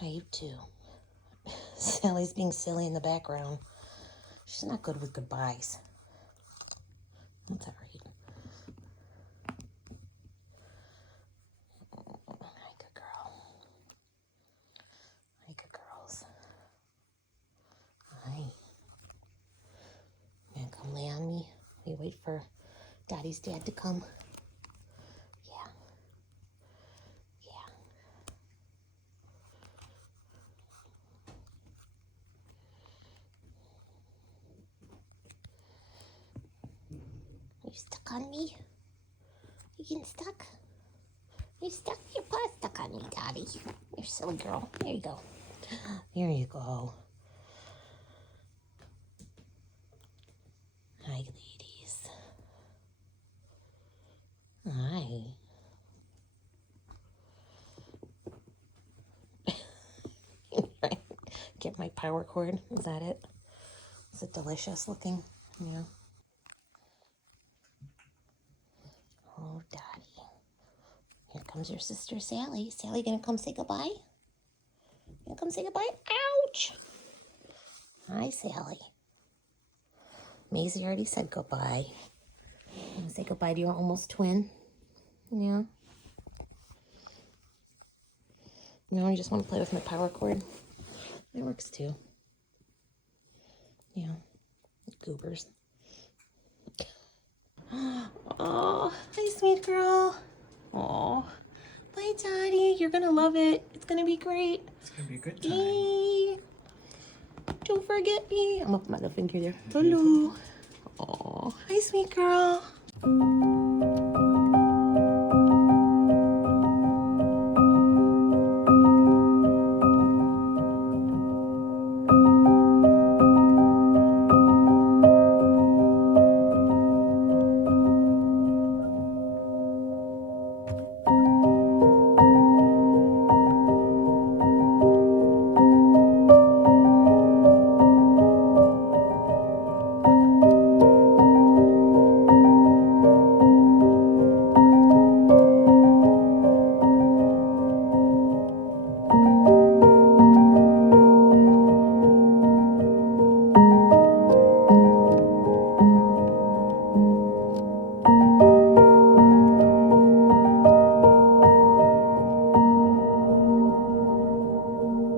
Hi, you too. Sally's being silly in the background. She's not good with goodbyes. That's all right. Hi, good girl. Hi, good girls. Hi. You gonna come lay on me? We wait for Dottie's dad to come. Yeah. Yeah. You stuck on me? You getting stuck? You stuck? Your paw stuck on me, Dottie. You're a silly girl. There you go. There you go. Hi, ladies. Hi. Get my power cord. Is that it? Is it delicious looking? Yeah. Oh, Dottie. Here comes your sister, Sally. Sally gonna come say goodbye? Gonna come say goodbye? Ouch! Hi, Sally. Maisie already said goodbye. Wanna say goodbye to your almost twin? Yeah. No, you just want to play with my power cord? It works too. Yeah. Goobers. Oh, hi, sweet girl. Oh, bye, Dottie. You're gonna love it. It's gonna be great. It's gonna be a good time. Yay. Don't forget me. I'm gonna put my little finger there. Hello. Oh, hi, sweet girl.